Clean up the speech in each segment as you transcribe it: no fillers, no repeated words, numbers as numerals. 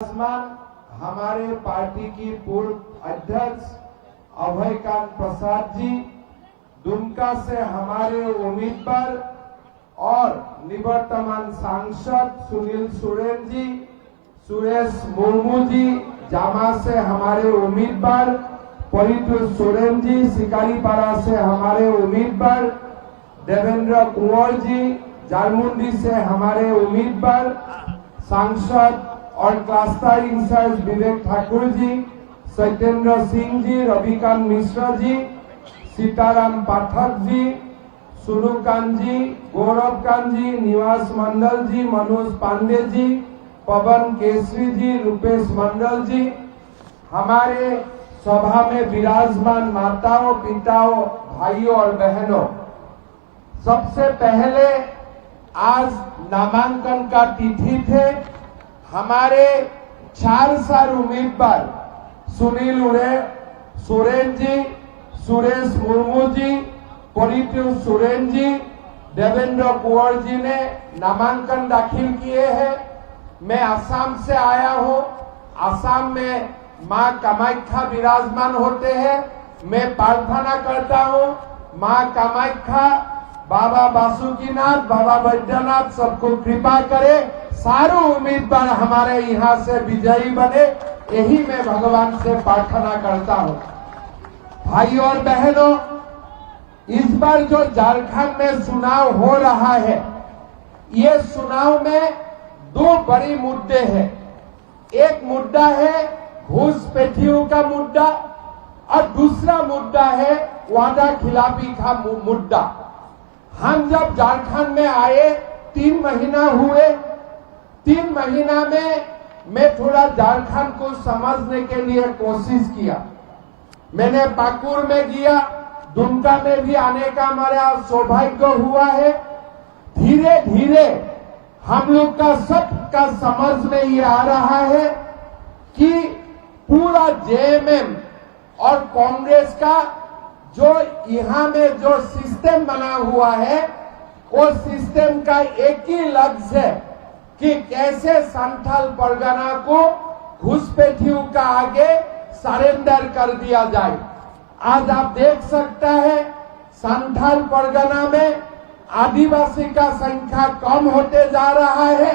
हमारे पार्टी की पूर्व अध्यक्ष अभयकांत प्रसाद जी, दुमका से हमारे उम्मीदवार और निवर्तमान सांसद सुनील सोरेन जी, सुरेश मुर्मू जी, जामा से हमारे उम्मीदवार परितोष सोरेन जी, शिकारीपाड़ा से हमारे उम्मीदवार देवेंद्र कुंवर जी, झारमुंडी से हमारे उम्मीदवार सांसद और क्लस्टर इंचार्ज विवेक ठाकुर जी, सत्येंद्र सिंह जी, रविकांत मिश्रा जी, सीताराम पाठक जी, सुनुकांत जी, गौरवकांत जी, निवास मंडल जी, मनोज पांडे जी, पवन केसरी जी, रूपेश मंडल जी, हमारे सभा में विराजमान माताओं, पिताओं, भाइयों और बहनों, सबसे पहले आज नामांकन का तिथि थे। हमारे 4 साल उम्मीदवार सुनील सोरेन जी, सुरेश मुर्मू जी, परितोष सोरेन जी, देवेंद्र कुंवर जी ने नामांकन दाखिल किए हैं। मैं असम से आया हूं। असम में मां कामाख्या विराजमान होते हैं। मैं प्रार्थना करता हूं मां कामाख्या, बाबा बासुकीनाथ, बाबा बैद्यनाथ सबको कृपा करे, सारे उम्मीदवार हमारे यहाँ से विजयी बने, यही मैं भगवान से प्रार्थना करता हूँ। भाइयों और बहनों, इस बार जो झारखंड में चुनाव हो रहा है, ये चुनाव में 2 बड़े मुद्दे हैं। एक मुद्दा है घूसपैठियों का मुद्दा और दूसरा मुद्दा है वादा खिलाफी का मुद्दा। हम जब झारखंड में आए 3 महीना हुए, 3 महीना में मैं थोड़ा झारखंड को समझने के लिए कोशिश किया। मैंने पाकुर में गया, दुमका में भी आने का हमारा सौभाग्य हुआ है। धीरे धीरे हम लोग का सबका समझ में ये आ रहा है कि पूरा जेएमएम और कांग्रेस का जो यहाँ में जो सिस्टम बना हुआ है, वो सिस्टम का एक ही लक्ष्य है कि कैसे संथाल परगना को घुसपैठियों का आगे सरेंडर कर दिया जाए। आज आप देख सकता है संथाल परगना में आदिवासी का संख्या कम होते जा रहा है,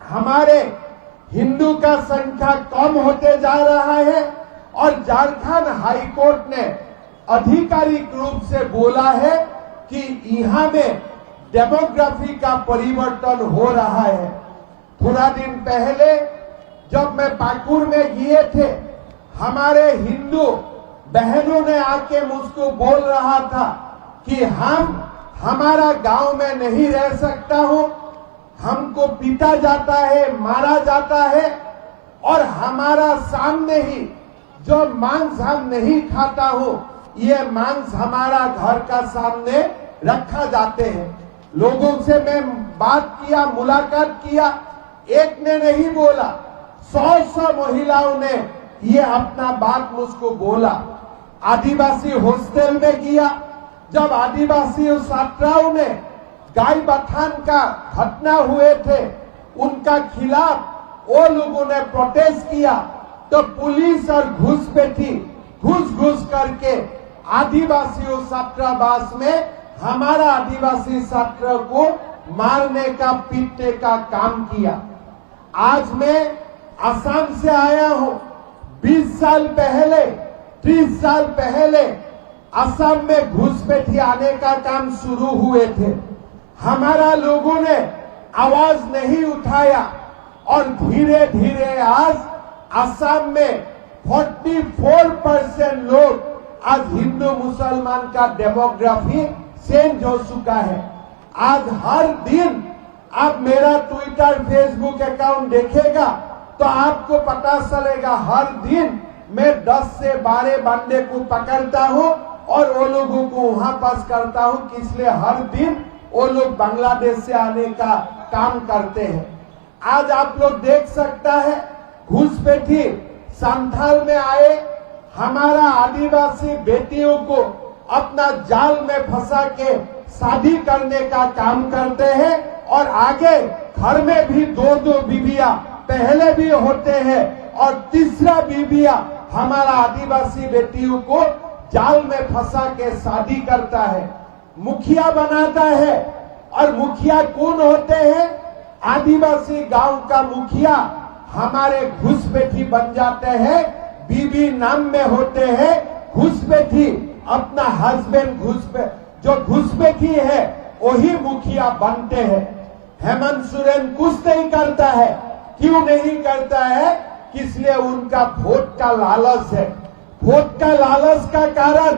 हमारे हिंदू का संख्या कम होते जा रहा है और झारखंड हाईकोर्ट ने आधिकारिक रूप से बोला है कि यहाँ में डेमोग्राफी का परिवर्तन हो रहा है। थोड़ा दिन पहले जब मैं पाकुर में गए थे, हमारे हिंदू बहनों ने आके मुझको बोल रहा था कि हम हमारा गांव में नहीं रह सकता हूं, हमको पीटा जाता है, मारा जाता है और हमारा सामने ही जो मांस हम नहीं खाता हूं, ये मांस हमारा घर का सामने रखा जाते हैं। लोगों से मैं बात किया, मुलाकात किया, एक ने नहीं बोला, 100 महिलाओं ने ये अपना बात मुझको बोला। आदिवासी हॉस्टल में गया, जब आदिवासी छात्राओं ने गाय बथान का घटना हुए थे, उनका खिलाफ वो लोगों ने प्रोटेस्ट किया, तो पुलिस और घुसपैठी घुस करके आदिवासी छात्रावास में हमारा आदिवासी छात्र को मारने का, पीटने का काम किया। आज मैं असम से आया हूं। 20 साल पहले, 30 साल पहले असम में घुसपैठी आने का काम शुरू हुए थे। हमारा लोगों ने आवाज नहीं उठाया और धीरे धीरे आज असम में 44% लोग, आज हिंदू मुसलमान का डेमोग्राफी चेंज हो चुका है। आज हर दिन आप मेरा ट्विटर, फेसबुक अकाउंट देखेगा तो आपको पता चलेगा, हर दिन मैं 10 से 12 बंदे को पकड़ता हूं और वो लोगों को वहां पास करता हूं कि इसलिए हर दिन वो लोग बांग्लादेश से आने का काम करते हैं। आज आप लोग देख सकता है घुसपैठी संथाल में आए, हमारा आदिवासी बेटियों को अपना जाल में फंसा के शादी करने का काम करते हैं और आगे घर में भी 2-2 बीवियां पहले भी होते हैं और तीसरा बीबिया हमारा आदिवासी बेटियों को जाल में फंसा के शादी करता है, मुखिया बनाता है। और मुखिया कौन होते हैं? आदिवासी गांव का मुखिया हमारे घुसपैठी बन जाते हैं, बीबी नाम में होते हैं घुसपैठी, अपना हस्बैंड जो घुसपैठी है वही मुखिया बनते हैं। हेमंत सोरेन कुछ नहीं करता है। क्यों नहीं करता है? इसलिए उनका वोट का लालच है। वोट का लालच का कारण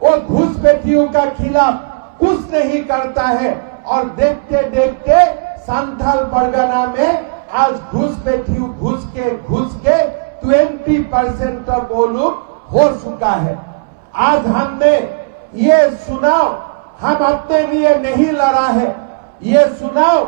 वो घुसपैठियों का खिलाफ कुछ नहीं करता है। और देखते देखते संथाल परगना में आज घुसपैठियों घुस के 20% तक वो लोग हो चुका है। आज हमने ये चुनाव हम अपने लिए नहीं लड़ा है, ये चुनाव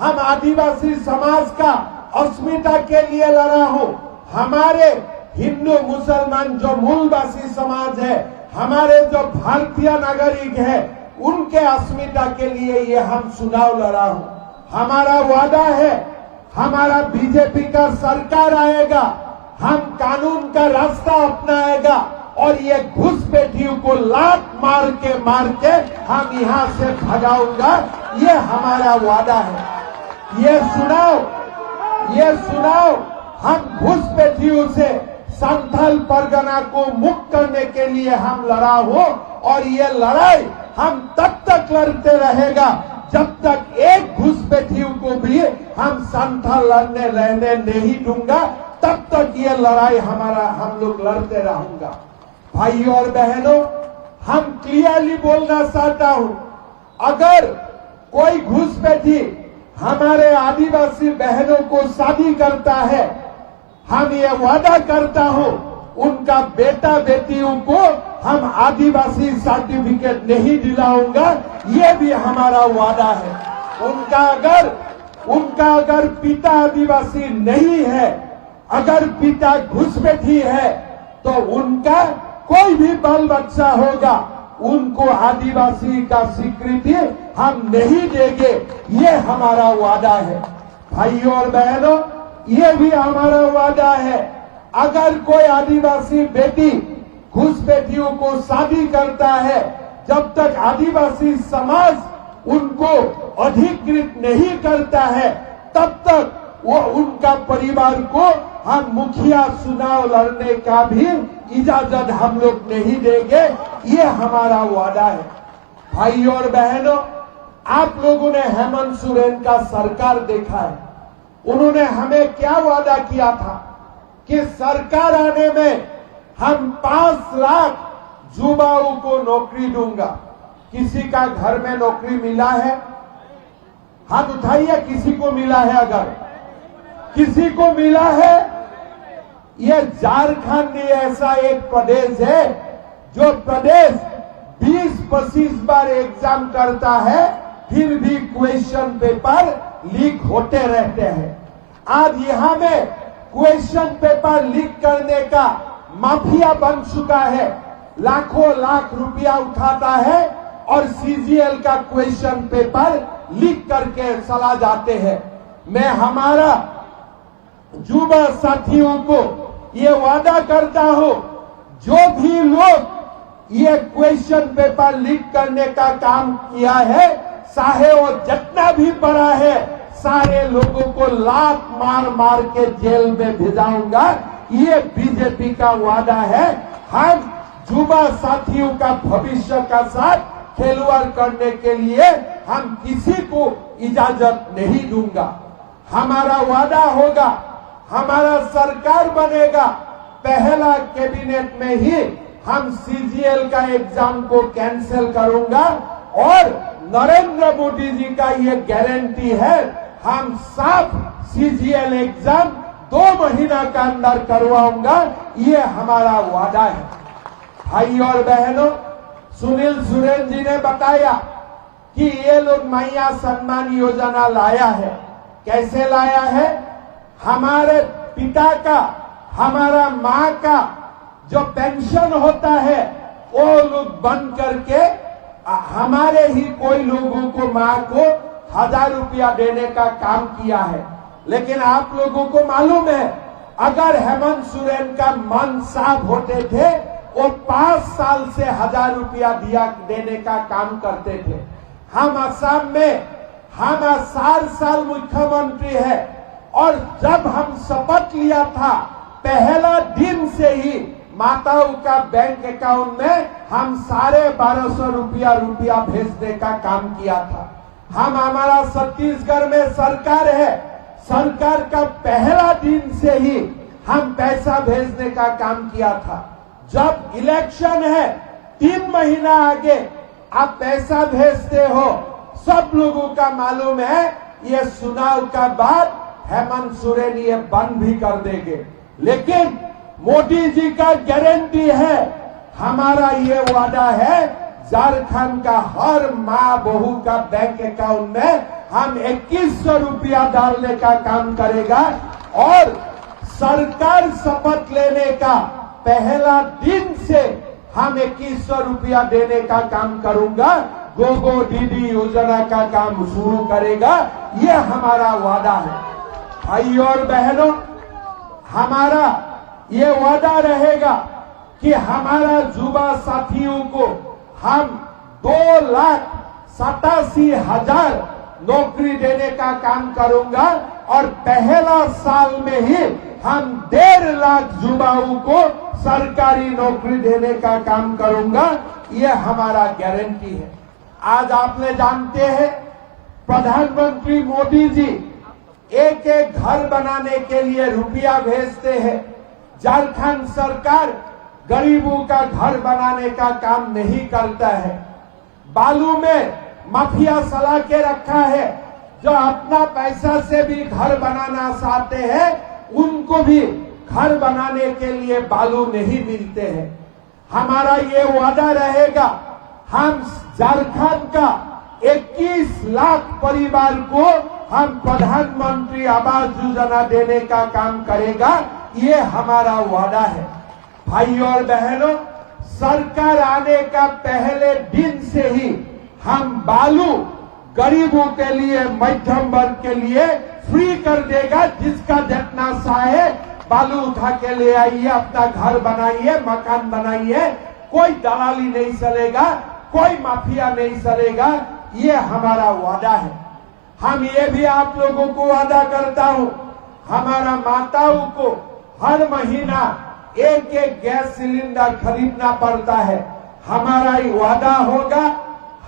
हम आदिवासी समाज का अस्मिता के लिए लड़ा हूं। हमारे हिंदू मुसलमान जो मूलवासी समाज है, हमारे जो भारतीय नागरिक है, उनके अस्मिता के लिए ये हम चुनाव लड़ा हूं। हमारा वादा है, हमारा बीजेपी का सरकार आएगा, हम कानून का रास्ता अपनाएगा और ये घुसपैठियों को लात मार के हम यहां से भगाऊंगा, ये हमारा वादा है। ये चुनाव हम घुसपैठियों से संथाल परगना को मुक्त करने के लिए हम लड़ा हो और ये लड़ाई हम तब तक लड़ते रहेगा जब तक एक घुसपैठियों को भी हम संथाल लड़ने रहने नहीं दूंगा, तब तक ये लड़ाई हम लोग लड़ते रहूंगा। भाइयों और बहनों, हम क्लियरली बोलना चाहता हूं, अगर कोई घुसपैठी हमारे आदिवासी बहनों को शादी करता है, हम ये वादा करता हूं उनका बेटा बेटियों को हम आदिवासी सर्टिफिकेट नहीं दिलाऊंगा, ये भी हमारा वादा है। उनका अगर पिता आदिवासी नहीं है, अगर पिता घुसपैठी है, तो उनका कोई भी बाल बच्चा होगा, उनको आदिवासी का स्वीकृति हम नहीं देंगे, ये हमारा वादा है। भाइयों और बहनों, ये भी हमारा वादा है, अगर कोई आदिवासी बेटी घुसपैठियों को शादी करता है, जब तक आदिवासी समाज उनको अधिकृत नहीं करता है, तब तक वो उनका परिवार को हम मुखिया चुनाव लड़ने का भी इजाजत हम लोग नहीं देंगे, ये हमारा वादा है। भाइयों और बहनों, आप लोगों ने हेमंत सोरेन का सरकार देखा है। उन्होंने हमें क्या वादा किया था कि सरकार आने में हम 5 लाख युवाओं को नौकरी दूंगा। किसी का घर में नौकरी मिला है? हाथ उठाइए, किसी को मिला है? अगर किसी को मिला है, यह झारखंड ऐसा एक प्रदेश है जो प्रदेश 20-25 बार एग्जाम करता है, फिर भी क्वेश्चन पेपर लीक होते रहते हैं। आज यहां में क्वेश्चन पेपर लीक करने का माफिया बन चुका है, लाखों लाख रुपया उठाता है और सीजीएल का क्वेश्चन पेपर लीक करके चला जाते हैं। मैं हमारा युवा साथियों को ये वादा करता हूं, जो भी लोग ये क्वेश्चन पेपर लीक करने का काम किया है, चाहे वो जितना भी बड़ा है, सारे लोगों को लात मार के जेल में भिजाऊंगा, ये बीजेपी का वादा है। हम युवा साथियों का भविष्य का साथ खिलवाड़ करने के लिए हम किसी को इजाजत नहीं दूंगा। हमारा वादा होगा, हमारा सरकार बनेगा, पहला कैबिनेट में ही हम सीजीएल का एग्जाम को कैंसिल करूंगा और नरेंद्र मोदी जी का ये गारंटी है, हम साफ सीजीएल एग्जाम 2 महीना का अंदर करवाऊंगा, ये हमारा वादा है। भाइयों और बहनों, सुनील सोरेन जी ने बताया कि ये लोग मैया सम्मान योजना लाया है। कैसे लाया है? हमारे पिता का, हमारा माँ का जो पेंशन होता है, वो लोग बंद करके हमारे ही कोई लोगों को, माँ को 1000 रुपया देने का काम किया है। लेकिन आप लोगों को मालूम है, अगर हेमंत सोरेन का मन साफ होते थे, वो 5 साल से 1000 रुपया देने का काम करते थे। हम असम में हम 4 साल मुख्यमंत्री है, और जब हम शपथ लिया था, पहला दिन से ही माताओं का बैंक अकाउंट में हम 1250 रुपया भेजने का काम किया था। हमारा छत्तीसगढ़ में सरकार है, सरकार का पहला दिन से ही हम पैसा भेजने का काम किया था। जब इलेक्शन है 3 महीना आगे आप पैसा भेजते हो, सब लोगों का मालूम है, ये चुनाव का बाद हेमंत सोरेन ये बंद भी कर देंगे। लेकिन मोदी जी का गारंटी है, हमारा ये वादा है, झारखंड का हर माँ बहू का बैंक अकाउंट में हम 2100 रुपया डालने का काम करेगा, और सरकार शपथ लेने का पहला दिन से हम 2100 रुपया देने का काम करूंगा। गोगो दीदी योजना का काम शुरू करेगा, ये हमारा वादा है। भाई और बहनों, हमारा ये वादा रहेगा कि हमारा युवा साथियों को हम 2,87,000 नौकरी देने का काम करूंगा, और पहला साल में ही हम 1.5 लाख युवाओं को सरकारी नौकरी देने का काम करूंगा। ये हमारा गारंटी है। आज आपने जानते हैं, प्रधानमंत्री मोदी जी एक एक घर बनाने के लिए रुपया भेजते हैं। झारखंड सरकार गरीबों का घर बनाने का काम नहीं करता है। बालू में माफिया सला के रखा है, जो अपना पैसा से भी घर बनाना चाहते हैं, उनको भी घर बनाने के लिए बालू नहीं मिलते हैं। हमारा ये वादा रहेगा, हम झारखंड का 21 लाख परिवार को हम प्रधानमंत्री आवास योजना देने का काम करेगा, ये हमारा वादा है। भाई और बहनों, सरकार आने का पहले दिन से ही हम बालू गरीबों के लिए, मध्यम वर्ग के लिए फ्री कर देगा। जिसका जितना चाहे बालू उठा के ले आइए, अपना घर बनाइए, मकान बनाइए, कोई दलाली नहीं चलेगा, कोई माफिया नहीं चलेगा। ये हमारा वादा है। हम ये भी आप लोगों को वादा करता हूं, हमारा माताओं को हर महीना एक एक गैस सिलेंडर खरीदना पड़ता है। हमारा ये वादा होगा,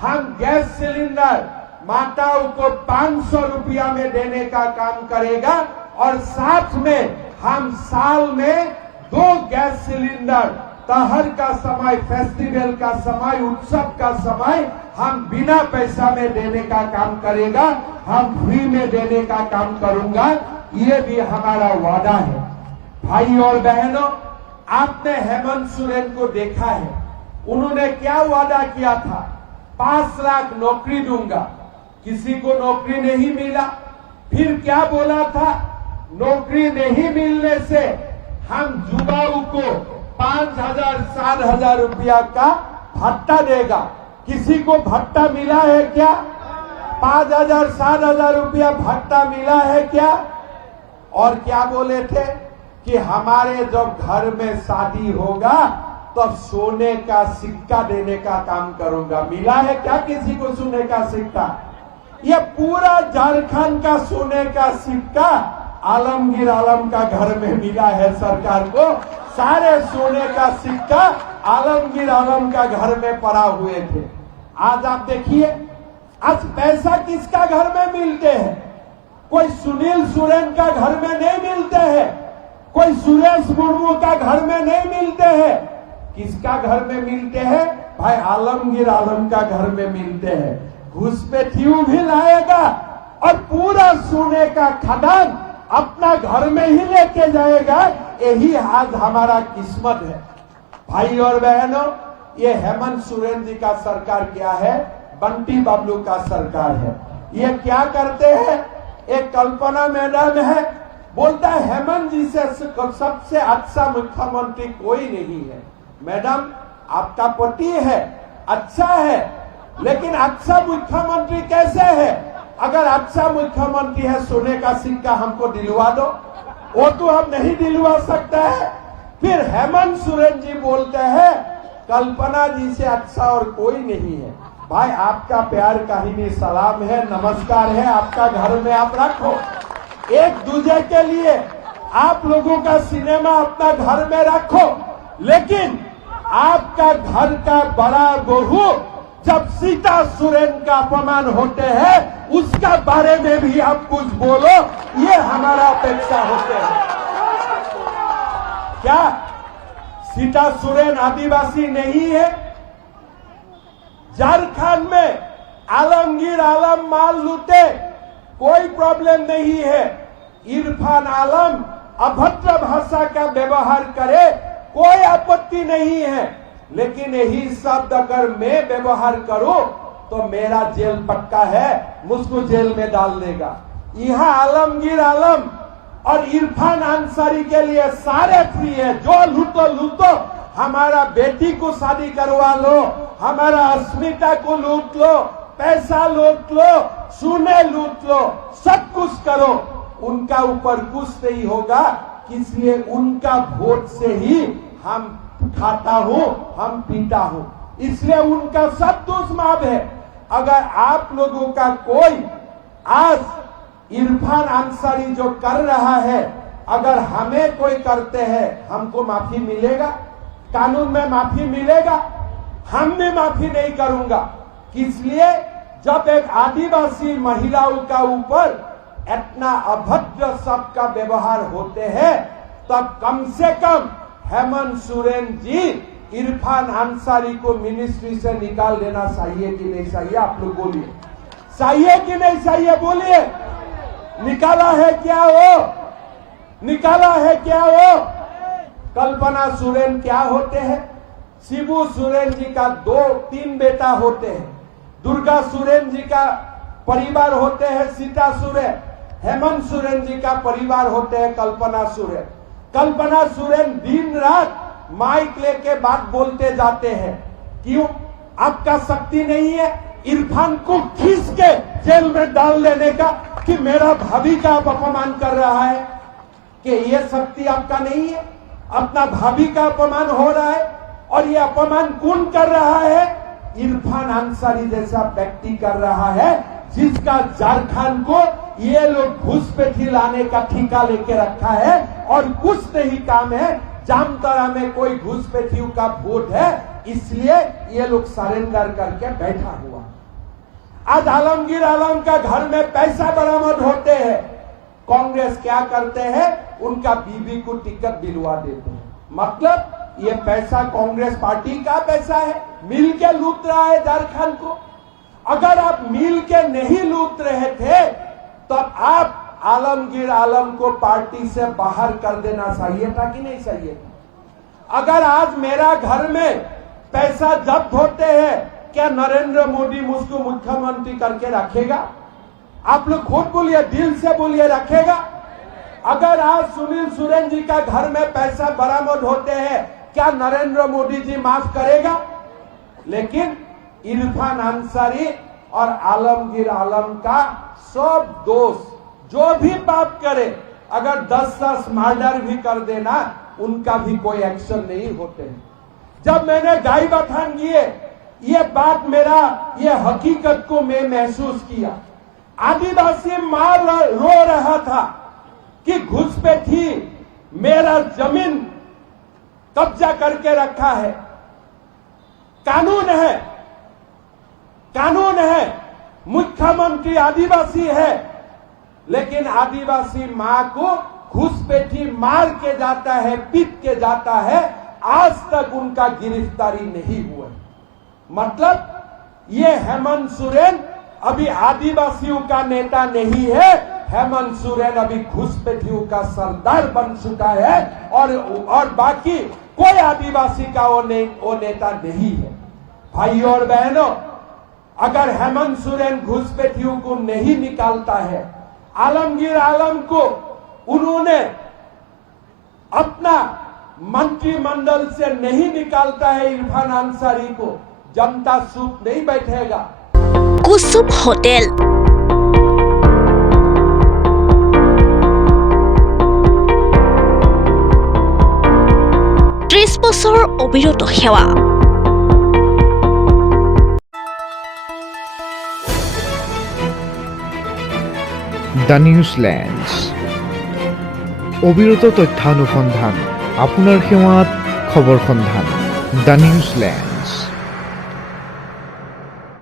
हम गैस सिलेंडर माताओं को 500 रुपया में देने का काम करेगा, और साथ में हम साल में 2 गैस सिलेंडर, त्योहार का समय, फेस्टिवल का समय, उत्सव का समय हम बिना पैसा में देने का काम करेगा, हम फ्री में देने का काम करूंगा। ये भी हमारा वादा है। भाई और बहनों, आपने हेमंत सोरेन को देखा है, उन्होंने क्या वादा किया था, 5 लाख नौकरी दूंगा, किसी को नौकरी नहीं मिला। फिर क्या बोला था, नौकरी नहीं मिलने से हम युवाओं को 5,000 7,000 रुपया का भत्ता देगा। किसी को भत्ता मिला है क्या? 5,000 7,000 रुपया भत्ता मिला है क्या? और क्या बोले थे कि हमारे जब घर में शादी होगा तो सोने का सिक्का देने का काम करूंगा। मिला है क्या किसी को सोने का सिक्का? ये पूरा झारखंड का सोने का सिक्का आलमगीर आलम का घर में मिला है सरकार को। सारे सोने का सिक्का आलमगीर आलम का घर में पड़ा हुए थे। आज आप देखिए, आज पैसा किसका घर में मिलते हैं? कोई सुनील सोरेन का घर में नहीं मिलते हैं, कोई सुरेश मुर्मू का घर में नहीं मिलते हैं। किसका घर में मिलते हैं? भाई आलमगीर आलम का घर में मिलते हैं। घुसपैठियों भी लाएगा और पूरा सोने का खदान अपना घर में ही लेके जाएगा। यही आज हमारा किस्मत है। भाई और बहनों, ये हेमंत सोरेन जी का सरकार क्या है? बंटी बबलू का सरकार है। ये क्या करते हैं? एक कल्पना मैडम है, बोलता है हेमंत जी से सबसे अच्छा मुख्यमंत्री कोई नहीं है। मैडम, आपका पति है, अच्छा है, लेकिन अच्छा मुख्यमंत्री कैसे है? अगर अच्छा मुख्यमंत्री है सोने का सिक्का हमको दिलवा दो, वो तो हम नहीं दिलवा सकता है। फिर हेमंत सोरेन जी बोलते हैं कल्पना जी से अच्छा और कोई नहीं है। भाई आपका प्यार काहिनी सलाम है, नमस्कार है, आपका घर में आप रखो। एक दूसरे के लिए आप लोगों का सिनेमा अपना घर में रखो, लेकिन आपका घर का बड़ा बहू जब सीता सोरेन का अपमान होते हैं उसका बारे में भी आप कुछ बोलो, ये हमारा अपेक्षा होते हैं। क्या सीता सोरेन आदिवासी नहीं है? झारखंड में आलमगीर आलम माल लूटे, कोई प्रॉब्लम नहीं है। इरफान आलम अभद्र भाषा का व्यवहार करे, कोई आपत्ति नहीं है। लेकिन यही शब्द अगर मैं व्यवहार करूं तो मेरा जेल पक्का है, मुझको जेल में डाल देगा। यहाँ आलमगीर आलम और इरफान अंसारी के लिए सारे फ्री है, जो लूटो लूटो। हमारा बेटी को शादी करवा लो, हमारा अस्मिता को लूट लो, पैसा लूट लो, सोने लूट लो, सब कुछ करो, उनका ऊपर कुछ नहीं होगा। इसलिए उनका वोट से ही हम खाता हूं, हम पीता हूं, इसलिए उनका सब दोष माफ है। अगर आप लोगों का कोई आज इरफान अंसारी जो कर रहा है, अगर हमें कोई करते हैं, हमको माफी मिलेगा, कानून में माफी मिलेगा? हम भी माफी नहीं करूंगा। इसलिए जब एक आदिवासी महिलाओं का ऊपर इतना अभद्र शब्द का व्यवहार होते हैं, तब कम से कम हेमंत सोरेन जी इरफान अंसारी को मिनिस्ट्री से निकाल देना चाहिए कि नहीं चाहिए? आप लोग बोलिए, चाहिए कि नहीं चाहिए? बोलिए, निकाला है क्या वो? निकाला है क्या वो? कल्पना सोरेन क्या होते हैं? शिबू सोरेन जी का 2-3 बेटा होते हैं। दुर्गा सोरेन जी का परिवार होते हैं सीता सोरेन। हेमंत सोरेन जी का परिवार होते हैं कल्पना सोरेन। कल्पना सोरेन दिन रात माइक लेके बात बोलते जाते हैं। क्यों? आपका शक्ति नहीं है इरफान को खींच के जेल में डाल देने का कि मेरा भाभी का आप अपमान कर रहा है? कि ये शक्ति आपका नहीं है? अपना भाभी का अपमान हो रहा है, और ये अपमान कौन कर रहा है? इरफान अंसारी जैसा व्यक्ति कर रहा है, जिसका झारखंड को ये लोग घुसपैठी लाने का ठेका लेके रखा है और कुछ नहीं काम है। जामताड़ा में कोई घुसपैठियों का वोट है, इसलिए ये लोग सरेंडर करके बैठा हुआ। आज आलमगीर आलम का घर में पैसा बरामद होते हैं, कांग्रेस क्या करते हैं? उनका बीबी को टिकट दिलवा देते हैं। मतलब ये पैसा कांग्रेस पार्टी का पैसा है, मिल के लूट रहा है झारखंड को। अगर आप मिल के नहीं लूट रहे थे, तब आप आलमगीर आलम को पार्टी से बाहर कर देना चाहिए था कि नहीं चाहिए था? अगर आज मेरा घर में पैसा जब्त होते हैं, क्या नरेंद्र मोदी मुझको मुख्यमंत्री करके रखेगा? आप लोग खुद बोलिए, दिल से बोलिए, रखेगा? अगर आज सुनील सोरेन जी का घर में पैसा बरामद होते हैं, क्या नरेंद्र मोदी जी माफ करेगा? लेकिन इरफान अंसारी और आलमगीर आलम का सब दोस्त जो भी पाप करे, अगर 10 मर्डर भी कर देना, उनका भी कोई एक्शन नहीं होते हैं। जब मैंने गाई बथान किए, ये बात मेरा, ये हकीकत को मैं महसूस किया। आदिवासी माँ रो रहा था कि घुसपैठी मेरा जमीन कब्जा करके रखा है। कानून है, कानून है, मुख्यमंत्री आदिवासी है, लेकिन आदिवासी मां को घुसपैठी मार के जाता है, पीट के जाता है, आज तक उनका गिरफ्तारी नहीं हुआ। मतलब ये हेमंत सोरेन अभी आदिवासियों का नेता नहीं है, हेमंत सोरेन अभी घुसपैठियों का सरदार बन चुका है, और बाकी कोई आदिवासी का वो नेता नहीं है। भाइयों और बहनों, अगर हेमंत सोरेन घुसपैठियों को नहीं निकालता है, आलमगीर आलम को उन्होंने अपना मंत्रिमंडल से नहीं निकालता है, इरफान अंसारी को, जनता चुप नहीं बैठेगा। कुसुम होटल বছৰ অবিৰত সেৱা। দ্য নিউজলেণ্ডছ অবিৰত তথ্যানুসন্ধান আপোনাৰ সেৱাত খবৰ সন্ধান দ্য নিউজলেণ্ড।